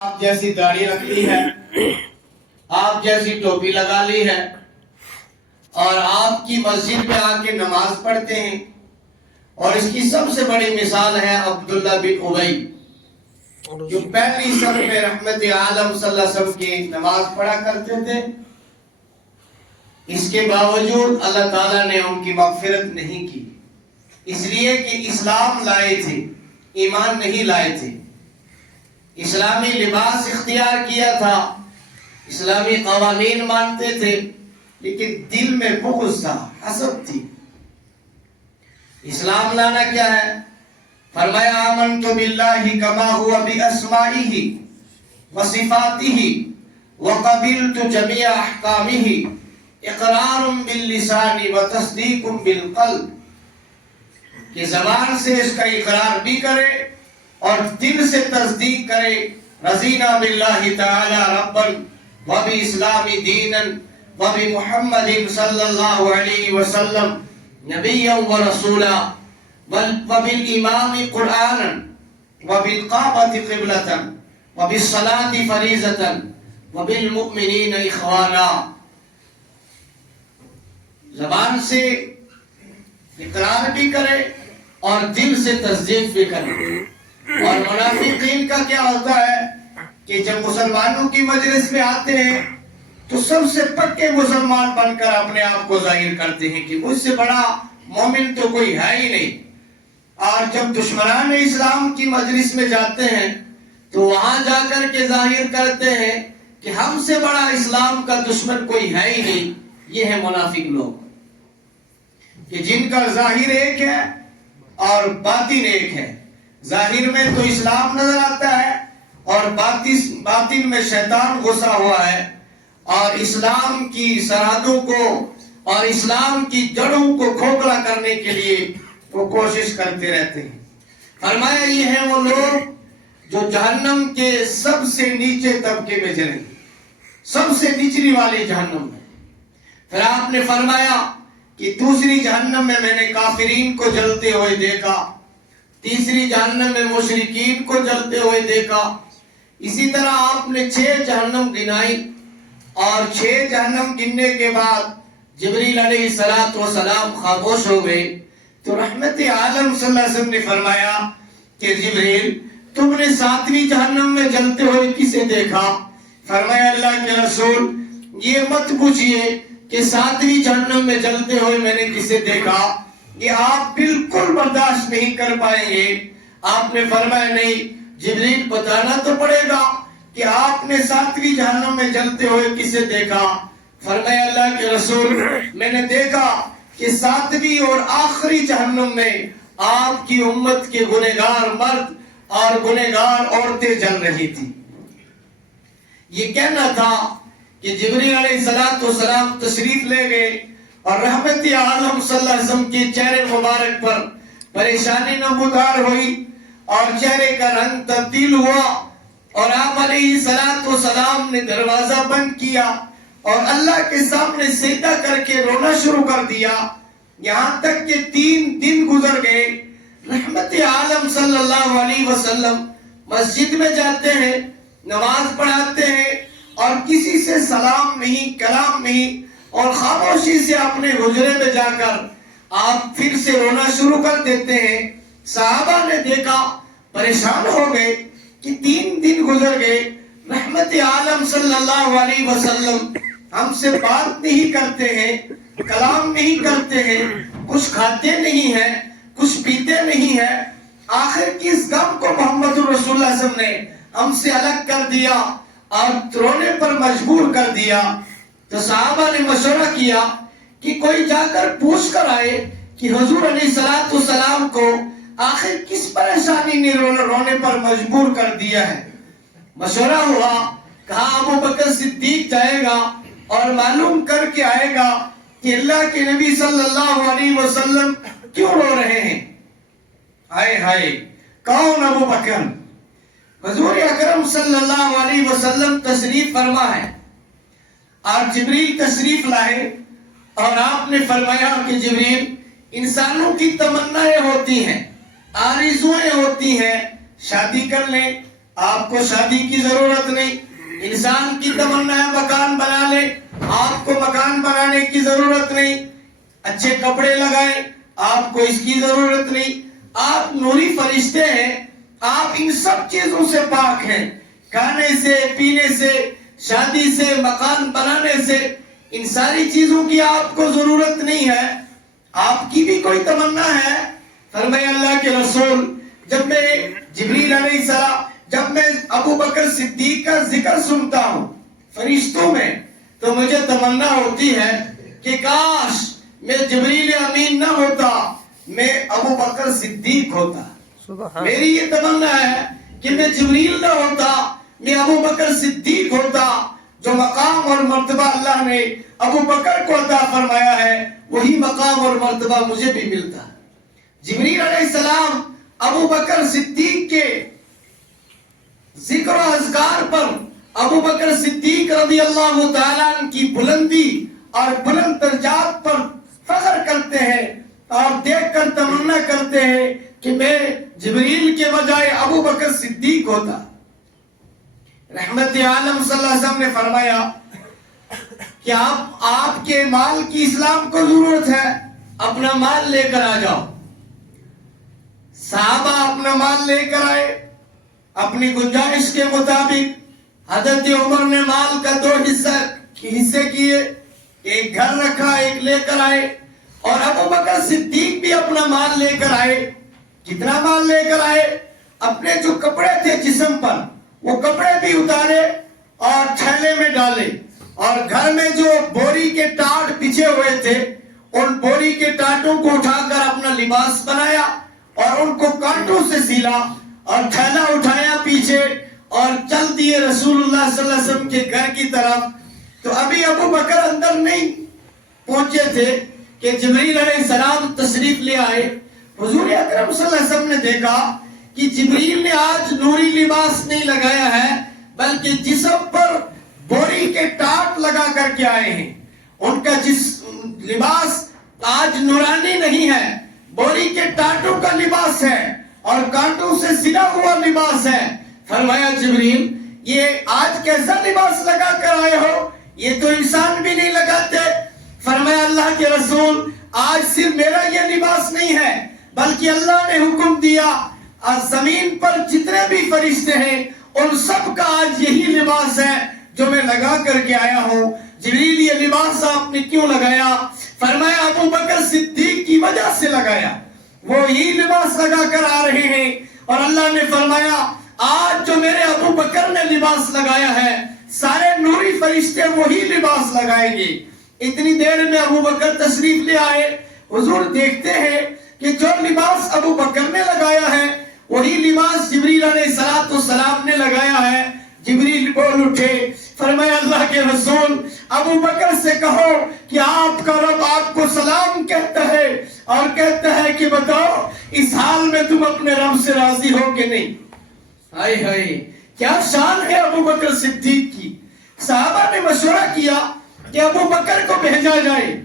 آپ جیسی داڑھی رکھ لی ہے، آپ جیسی ٹوپی لگا لی ہے اور آپ کی مسجد میں آ کے نماز پڑھتے ہیں، اور اس کی سب سے بڑی مثال ہے عبداللہ بن ابی جو پہلی صف میں رحمت عالم صلی اللہ علیہ وسلم کی نماز پڑھا کرتے تھے۔ اس کے باوجود اللہ تعالیٰ نے ان کی مغفرت نہیں کی، اس لیے کہ اسلام لائے تھے، ایمان نہیں لائے تھے، اسلامی لباس اختیار کیا تھا، اسلامی قوانین مانتے تھے، لیکن دل میں بغض تھا، حسد تھی۔ اسلام لانا کیا ہے؟ فرمایا آمنت باللہ کما ہوا باسمائہ وصفاتہ وقبلت جمیع احکامہ اقرار باللسان وتصدیق بالقلب، کہ زبان سے اس کا اقرار بھی کرے اور دل سے تصدیق کرے، رضینا باللہ تعالی ربا وباسلام دینا وبمحمد صلی اللہ علیہ وسلم نبیا ورسولا وبالامام قرآنا وبالکعبۃ قبلۃ وبالصلاۃ فریضۃ وبالمؤمنین اخوانا۔ زبان سے اقرار بھی کرے اور دل سے تصدیق بھی کرے۔ اور منافقین کا کیا ہوتا ہے کہ جب مسلمانوں کی مجلس میں آتے ہیں تو سب سے پکے مسلمان بن کر اپنے آپ کو ظاہر کرتے ہیں کہ مجھ سے بڑا مومن تو کوئی ہے ہی نہیں، اور جب دشمنان اسلام کی مجلس میں جاتے ہیں تو وہاں جا کر کے ظاہر کرتے ہیں کہ ہم سے بڑا اسلام کا دشمن کوئی ہے ہی نہیں۔ یہ ہے منافق لوگ کہ جن کا ظاہر ایک ہے اور باطن ایک ہے۔ ظاہر میں تو اسلام نظر آتا ہے اور باطن میں شیطان گھسا ہوا ہے، اور اسلام کی سرحدوں کو اور اسلام کی جڑوں کو کھوکھلا کرنے کے لیے وہ کوشش کرتے رہتے ہیں۔ فرمایا یہ ہیں وہ لوگ جو جہنم کے سب سے نیچے طبقے میں جلیں گے، سب سے نچلی والی جہنم میں۔ پھر آپ نے فرمایا کہ دوسری جہنم میں نے کافرین کو جلتے ہوئے دیکھا، تیسری جہنم میں مشرکین کو جلتے ہوئے دیکھا۔ اسی طرح آپ نے 6 جہنم گنائی، اور 6 جہنم گننے کے بعد جبریل علیہ السلام خاموش ہو گئے تو رحمت عالم صلی اللہ علیہ وسلم نے فرمایا کہ جبریل تم نے 7ویں جہنم میں جلتے ہوئے کسے دیکھا؟ فرمایا اللہ کے رسول یہ مت پوچھئے کہ 7ویں جہنم میں جلتے ہوئے میں نے کسے دیکھا، یہ آپ بالکل برداشت نہیں کر پائیں گے۔ آپ نے فرمایا نہیں جبریل بتانا تو پڑے گا کہ آپ نے 7ویں جہنم میں جلتے ہوئے کسے دیکھا؟ فرمایا اللہ کے رسول میں نے دیکھا کہ 7ویں اور آخری جہنم میں آپ کی امت کے گنہگار مرد اور گنہگار عورتیں جل رہی تھی۔ یہ کہنا تھا کہ جبریل علیہ السلام تشریف لے گئے اور رحمت عالم صلی اللہ علیہ وسلم کے چہرے مبارک پر پریشانی نمودار ہوئی اور چہرے کا رنگ تبدیل ہوا، اور آپ علیہ السلام نے دروازہ بند کیا اور اللہ کے سامنے سجدہ کر کے رونا شروع کر دیا، یہاں تک کہ 3 دن گزر گئے۔ رحمت عالم صلی اللہ علیہ وسلم مسجد میں جاتے ہیں، نماز پڑھاتے ہیں، اور کسی سے سلام نہیں، کلام نہیں، اور خاموشی سے اپنے حجرے میں جا کر آپ پھر سے رونا شروع کر دیتے ہیں۔ صحابہ نے دیکھا، پریشان ہو گئے کہ 3 دن گزر گئے، رحمت عالم صلی اللہ علیہ وسلم ہم سے بات نہیں کرتے ہیں، کلام نہیں کرتے ہیں، کچھ کھاتے نہیں ہیں، کچھ پیتے نہیں ہیں، آخر کس غم کو محمد رسول اللہ صلی اللہ علیہ وسلم نے ہم سے الگ کر دیا اور رونے پر مجبور کر دیا؟ تو صحابہ نے مشورہ کیا کہ کوئی جا کر پوچھ کر آئے کہ حضور علیہ السلام کو آخر کس پریشانی نے رونے پر مجبور کر دیا ہے۔ مشورہ ہوا، کہا ابو بکر صدیق جائے گا اور معلوم کر کے آئے گا کہ اللہ کے نبی صلی اللہ علیہ وسلم کیوں رو رہے ہیں۔ ہائے ہائے، کون ابو بکر؟ حضور اکرم صلی اللہ علیہ وسلم تشریف فرما ہے اور جبریل تشریف لائے، اور آپ نے فرمایا کہ جبریل انسانوں کی تمنائیں ہوتی ہیں، آرزویں ہوتی ہیں، شادی کر لیں، آپ کو شادی کی ضرورت نہیں. انسان کی تمنا ہے مکان بنا لے, آپ کو مکان بنانے کی ضرورت نہیں. اچھے کپڑے لگائیں, آپ کو اس کی ضرورت نہیں. آپ نوری فرشتے ہیں, آپ ان سب چیزوں سے پاک ہیں. کھانے سے, پینے سے, شادی سے, مکان بنانے سے, ان ساری چیزوں کی آپ کو ضرورت نہیں ہے. آپ کی بھی کوئی تمنا ہے؟ فرمایا اللہ کے رسول, جب میں جبریل علیہ السلام, جب میں ابو بکر صدیق کا ذکر سنتا ہوں فرشتوں میں, تو مجھے تمنا ہوتی ہے کہ کاش میں جبریل امین نہ ہوتا, میں ابو بکر صدیق ہوتا. میری یہ تمنا ہے کہ میں جبریل نہ ہوتا, میں ابو بکر صدیق ہوتا. جو مقام اور مرتبہ اللہ نے ابو بکر کو عطا فرمایا ہے, وہی مقام اور مرتبہ مجھے بھی ملتا. جبریل علیہ السلام ابو بکر صدیق کے ذکر و اذکار پر, ابو بکر صدیق رضی اللہ تعالیٰ عنہ کی بلندی اور بلند درجات پر فخر کرتے ہیں اور دیکھ کر تمنا کرتے ہیں کہ میں جبریل کے بجائے ابو بکر صدیق ہوتا. رحمت عالم صلی اللہ علیہ وسلم نے فرمایا کہ آپ کے مال کی اسلام کو ضرورت ہے, اپنا مال لے کر آ جاؤ. صحابہ اپنا مال لے کر آئے, اپنی گنجائش کے مطابق. حضرت عمر نے مال کا 2 حصے کیے, ایک گھر رکھا, ایک لے کر آئے. اور ابو بکر صدیق بھی اپنا مال لے کر آئے. کتنا مال لے کر آئے؟ اپنے جو کپڑے تھے جسم پر, وہ کپڑے بھی اتارے اور تھیلے میں ڈالے, اور گھر میں جو بوری کے ٹاٹ بچھے ہوئے تھے, ان بوری کے ٹاٹوں کو اٹھا کر اپنا لباس بنایا اور ان کو کانٹوں سے سیلا اور تھیلا اٹھایا پیچھے اور چل دیے رسول اللہ صلی اللہ علیہ وسلم کے گھر کی طرف. تو ابھی ابو بکر اندر نہیں پہنچے تھے کہ جبریل علیہ السلام تشریف لے آئے. حضور اکرم صلی اللہ علیہ وسلم نے دیکھا کہ جبریل نے آج نوری لباس نہیں لگایا ہے, بلکہ جسم پر بوری کے ٹاٹ لگا کر کے آئے ہیں. ان کا لباس آج نورانی نہیں ہے, بوری کے ٹاٹوں کا لباس ہے اور کانٹوں سے سلا ہوا لباس ہے. فرمایا جبریل, یہ آج کیسا لباس لگا کر آئے ہو, یہ تو انسان بھی نہیں لگاتے. فرمایا اللہ کے رسول, آج صرف میرا یہ لباس نہیں ہے, بلکہ اللہ نے حکم دیا زمین پر جتنے بھی فرشتے ہیں ان سب کا آج یہی لباس ہے جو میں لگا کر کے آیا ہوں. جبریل, یہ لباس آپ نے کیوں لگایا؟ فرمایا ابو بکر صدیق کی وجہ سے لگایا, وہ یہی لباس لگا کر آ رہے ہیں. اور اللہ نے فرمایا آج جو میرے ابو بکر نے لباس لگایا ہے, سارے نوری فرشتے وہی لباس لگائیں گے. اتنی دیر میں ابو بکر تشریف لے آئے. حضور دیکھتے ہیں کہ جو لباس ابو بکر نے لگایا ہے وہی لباس جبریل علیہ السلام نے لگایا ہے. جبریل بول اٹھے, فرمایا اللہ کے رسول, ابو بکر سے کہو کہ آپ کا رب آپ کو سلام کہتا ہے اور کہتا ہے کہ بتاؤ اس حال میں تم اپنے رب سے راضی ہو کہ نہیں. ہائے ہائے, کیا شان ہے ابو بکر صدیق کی. صحابہ نے مشورہ کیا کہ ابو بکر کو بھیجا جائے,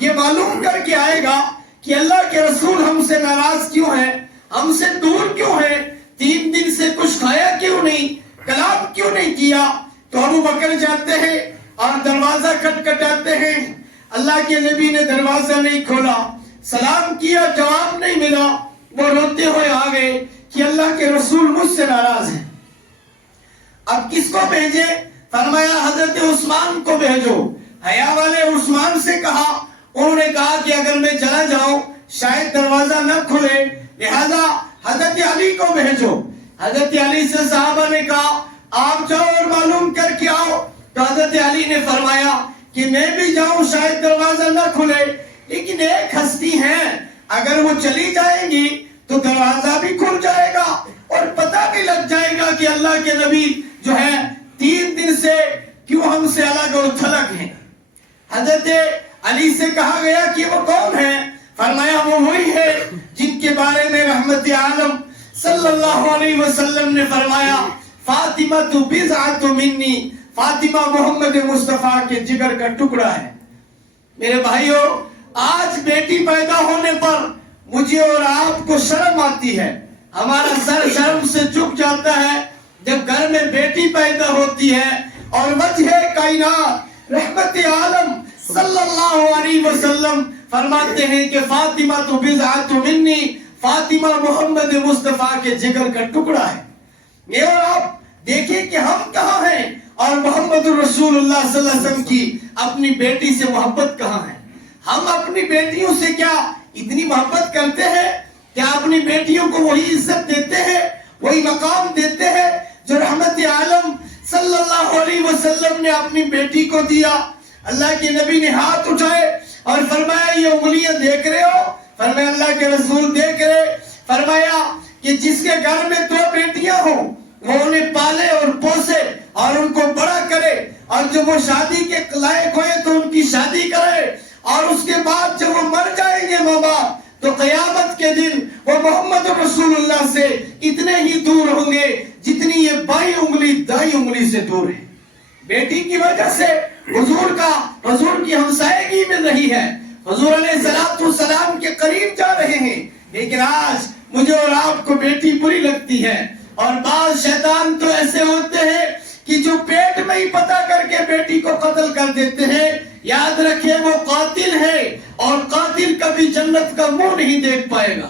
یہ معلوم کر کے آئے گا کہ اللہ کے رسول ہم سے ناراض کیوں ہے, ہم سے دور کیوں ہے, 3 دن سے کچھ کھایا کیوں نہیں, کلام کیوں نہیں کیا. تو ابو بکر جاتے ہیں اور دروازہ کھٹکھٹاتے ہیں. اللہ کے نبی نے دروازہ نہیں کھولا, سلام کیا, جواب نہیں ملا. وہ روتے ہوئے آ گئے کہ اللہ کے رسول مجھ سے ناراض ہیں. اب کس کو بھیجے؟ فرمایا حضرت عثمان کو بھیجو. حیا والے عثمان سے کہا, انہوں نے کہا کہ اگر میں چلا جاؤں شاید دروازہ نہ کھلے, لہذا حضرت علی کو بھیجو. حضرت علی سے صحابہ نے کہا آپ جاؤ اور معلوم کر کے آؤ. تو حضرت علی نے فرمایا کہ میں بھی جاؤں شاید دروازہ نہ کھلے, لیکن ایک ہستی ہے, اگر وہ چلی جائیں گی تو دروازہ بھی کھل جائے گا اور پتہ بھی لگ جائے گا کہ اللہ کے نبی جو ہے 3 دن سے کیوں ہم سے الگ اور تھلگ ہیں. حضرت علی سے کہا گیا کہ وہ کون ہے؟ فرمایا وہ وہی ہے جن کے بارے میں رحمت عالم صلی اللہ علیہ وسلم نے فرمایا فاطمہ تو بضعۃ منی, فاطمہ محمد مصطفیٰ کے جگر کا ٹکڑا ہے. میرے بھائیوں, آج بیٹی پیدا ہونے پر مجھے اور آپ کو شرم آتی ہے, ہمارا سر شرم سے جھک جاتا ہے. جب گھر میں بیٹی پیدا ہوتی ہے اور وجہ کائنات رحمت عالم صلی اللہ علیہ وسلم فرماتے ہیں کہ فاطمہ تو بضعۃ منی، فاطمہ محمد مصطفیٰ کے جگر کا ٹکڑا ہے۔ یہ اور آپ دیکھیں کہ ہم کہاں ہیں اور محمد رسول اللہ صلی اللہ علیہ وسلم کی اپنی بیٹی سے محبت کہاں ہے؟ ہم اپنی بیٹیوں سے کیا اتنی محبت کرتے ہیں؟ کیا اپنی بیٹیوں کو وہی عزت دیتے ہیں، وہی مقام دیتے ہیں جو رحمت عالم صلی اللہ علیہ وسلم نے اپنی بیٹی کو دیا؟ اللہ کے نبی نے ہاتھ اٹھائے اور فرمایا یہ انگلیاں دیکھ رہے ہو؟ فرمایا اللہ کے رسول دیکھ رہے۔ فرمایا کہ جس کے گھر میں 2 بیٹیاں ہوں وہ انہیں پالے اور پوسے اور ان کو بڑا کرے، اور جب وہ شادی کے لائق ہوئے تو ان کی شادی کرے، اور اس کے بعد جب وہ مر جائیں گے ماں باپ تو قیامت کے دن وہ محمد رسول اللہ سے اتنے ہی دور ہوں گے جتنی یہ بائیں انگلی دائیں انگلی سے دور ہے۔ بیٹی کی وجہ سے حضور کی ہمسائیگی میں رہی ہے، حضور علیہ السلام کے قریب جا رہے ہیں، لیکن آج مجھے اور آپ کو بیٹی بری لگتی ہے۔ اور بعض شیطان تو ایسے ہوتے ہیں کہ جو پیٹ میں ہی پتہ کر کے بیٹی کو قتل کر دیتے ہیں، یاد رکھیں وہ قاتل ہے، اور قاتل کبھی جنت کا منہ نہیں دیکھ پائے گا۔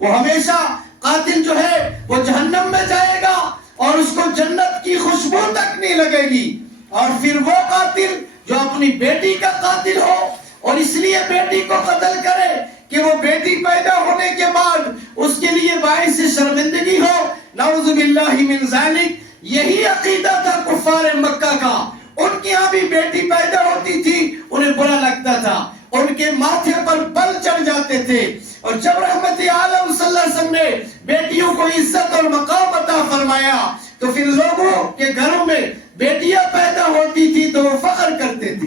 وہ ہمیشہ قاتل جو ہے وہ جہنم میں جائے گا اور اس کو جنت کی خوشبو تک نہیں لگے گی۔ اور پھر وہ قاتل جو اپنی بیٹی کا قاتل ہو اور اس لیے بیٹی کو قتل کرے کہ وہ بیٹی پیدا ہونے کے بعد اس کے لیے باعث شرمندگی ہو، نعوذ باللہ من ذالک۔ یہی عقیدہ تھا کفار مکہ کا، ان کی یہاں بھی بیٹی پیدا ہوتی تھی انہیں برا لگتا تھا، ان کے ماتھے پر بل چڑھ جاتے تھے۔ اور جب رحمت عالم صلی اللہ علیہ وسلم نے بیٹیوں کو عزت اور مقام عطا فرمایا تو پھر لوگوں کے گھروں میں بیٹیاں پیدا ہوتی تھی تو وہ فخر کرتے تھے۔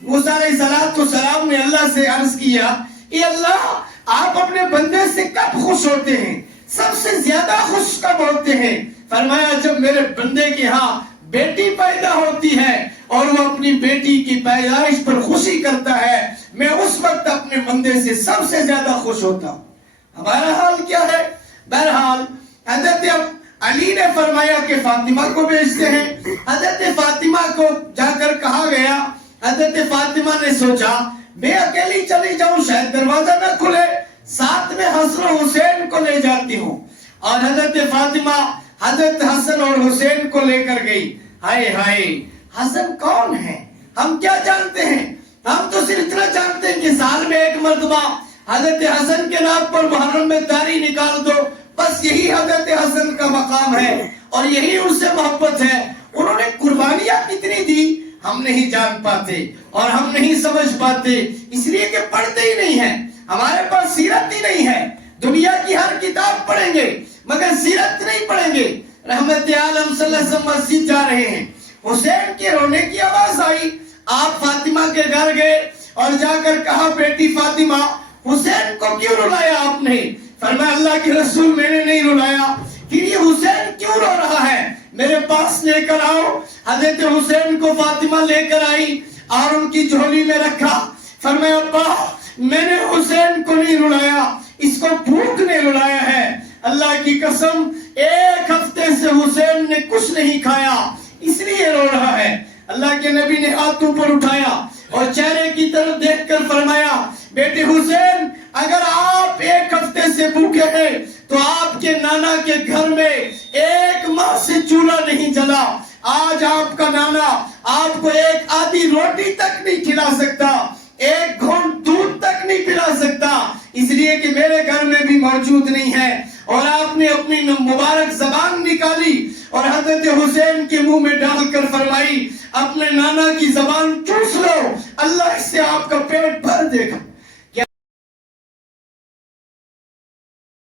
موسیٰ علیہ السلام نے اللہ سے عرض کیا، اے اللہ آپ اپنے بندے سے کب خوش ہوتے ہیں؟ سب سے زیادہ خوش کب ہوتے ہیں؟ فرمایا جب میرے بندے کے ہاں بیٹی پیدا ہوتی ہے اور وہ اپنی بیٹی کی پیدائش پر خوشی کرتا ہے، میں اس وقت اپنے بندے سے سب سے زیادہ خوش ہوتا ہوں۔ ہمارا حال کیا ہے؟ بہرحال حضرت علی نے فرمایا کہ فاطمہ کو بھیجتے ہیں۔ حضرت فاطمہ کو جا کر کہا گیا، حضرت فاطمہ نے سوچا میں اکیلی چلی جاؤں شاید دروازہ نہ کھلے، ساتھ میں حسن و حسین کو لے جاتی ہوں۔ اور حضرت فاطمہ حضرت حسن اور حسین کو لے کر گئی۔ ہائے ہائے، حسن کون ہے؟ ہم کیا جانتے ہیں؟ ہم تو صرف اتنا جانتے ہیں کہ سال میں 1 مرتبہ حضرت حسن کے نام پر محرم میں تاری نکال دو، بس یہی حضرت حسن کا مقام ہے اور یہی ان سے محبت ہے۔ انہوں نے قربانیاں کتنی دی ہم نہیں جان پاتے اور ہم نہیں سمجھ پاتے، اس لیے کہ پڑھتے ہی نہیں ہیں، ہمارے پاس سیرت ہی نہیں ہے۔ دنیا کی ہر کتاب پڑھیں گے مگر سیرت نہیں پڑھیں گے۔ رحمت عالم صلی اللہ علیہ وسلم مسجد جا رہے ہیں، حسین کے رونے کی آواز آئی، آپ فاطمہ کے گھر گئے اور جا کر کہا بیٹی فاطمہ حسین کو کیوں رلایا آپ نے؟ فرمایا اللہ کے رسول میں نے نہیں رلایا۔ پھر یہ حسین کیوں رو رہا ہے؟ میرے پاس لے کر آؤ۔ حضرت حسین کو فاطمہ لے کر آئی اور ان کی جھولی میں رکھا۔ فرمایا ابا میں نے حسین کو نہیں رلایا، اس کو بھوک نے رلایا ہے۔ اللہ کی قسم 1 ہفتے سے حسین نے کچھ نہیں کھایا اس لیے رو رہا ہے۔ اللہ کے نبی نے ہاتھ اوپر اٹھایا اور چہرے کی طرف دیکھ کر فرمایا بیٹے حسین اگر آپ 1 ہفتے سے بھوکے ہیں تو آپ کے نانا کے گھر میں 1 ماہ سے چولہا نہیں جلا۔ آج آپ کا نانا آپ کو 1 آدھی روٹی تک نہیں کھلا سکتا، 1 گھونٹ دودھ تک نہیں پلا سکتا، اس لیے کہ میرے گھر میں بھی موجود نہیں ہے۔ اور آپ نے اپنی مبارک زبان نکالی اور حضرت حسین کے منہ میں ڈال کر فرمائی اپنے نانا کی زبان چوس لو، اللہ اس سے آپ کا پیٹ بھر دے گا۔